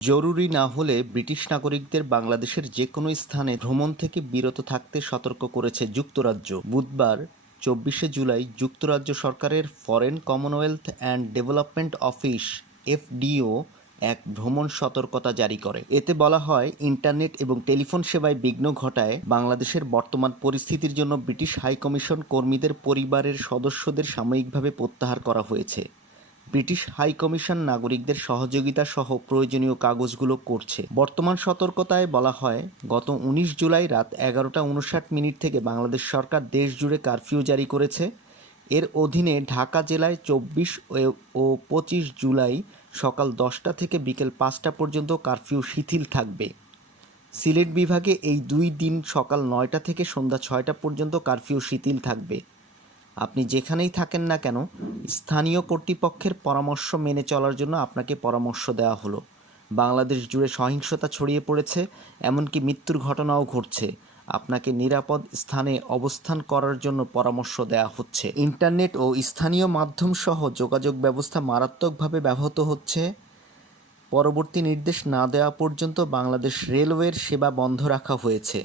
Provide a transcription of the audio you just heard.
জরুরি না হলে ব্রিটিশ নাগরিকদের বাংলাদেশের যেকোনো স্থানে ভ্রমণ থেকে বিরত থাকতে সতর্ক করেছে যুক্তরাজ্য। বুধবার 24শে জুলাই যুক্তরাজ্য সরকারের foreign Commonwealth and development office (FDO) এক ভ্রমণ সতর্কতা জারি করে। এতে বলা হয়, ইন্টারনেট এবং টেলিফোন সেবায় বিঘ্ন ঘটায় বাংলাদেশের বর্তমান পরিস্থিতির জন্য ব্রিটিশ হাইকমিশন কর্মীদের পরিবারের সদস্যদের সাময়িকভাবে প্রত্যাহার করা হয়েছে। ব্রিটিশ হাইকমিশন নাগরিকদের সহযোগিতা সহ প্রয়োজনীয় কাগজগুলো করছে। বর্তমান সতর্কতায় বলা হয়, গত 19 জুলাই রাত 11:59 থেকে বাংলাদেশ সরকার দেশ জুড়ে কারফিউ জারি করেছে। এর অধীনে ঢাকা জেলায় 24 ও 25 জুলাই সকাল 10টা থেকে বিকেল 5টা পর্যন্ত কারফিউ শিথিল থাকবে। সিলেট বিভাগে এই 2 দিন সকাল 9টা থেকে সন্ধ্যা 6টা পর্যন্ত কারফিউ শিথিল থাকবে। আপনি যেখানেই থাকেন না কেন, স্থানীয় কর্তৃপক্ষের পরামর্শ মেনে চলার জন্য আপনাকে পরামর্শ দেওয়া হলো। বাংলাদেশ জুড়ে সহিংসতা ছড়িয়ে পড়েছে, এমনকি মৃত্যুর ঘটনাও ঘটছে। আপনাকে নিরাপদ স্থানে অবস্থান করার জন্য পরামর্শ দেওয়া হচ্ছে। ইন্টারনেট ও স্থানীয় মাধ্যম সহ যোগাযোগ ব্যবস্থা মারাত্মকভাবে ব্যাহত হচ্ছে। পরবর্তী নির্দেশ না দেওয়া পর্যন্ত বাংলাদেশ রেলওয়ের সেবা বন্ধ রাখা হয়েছে।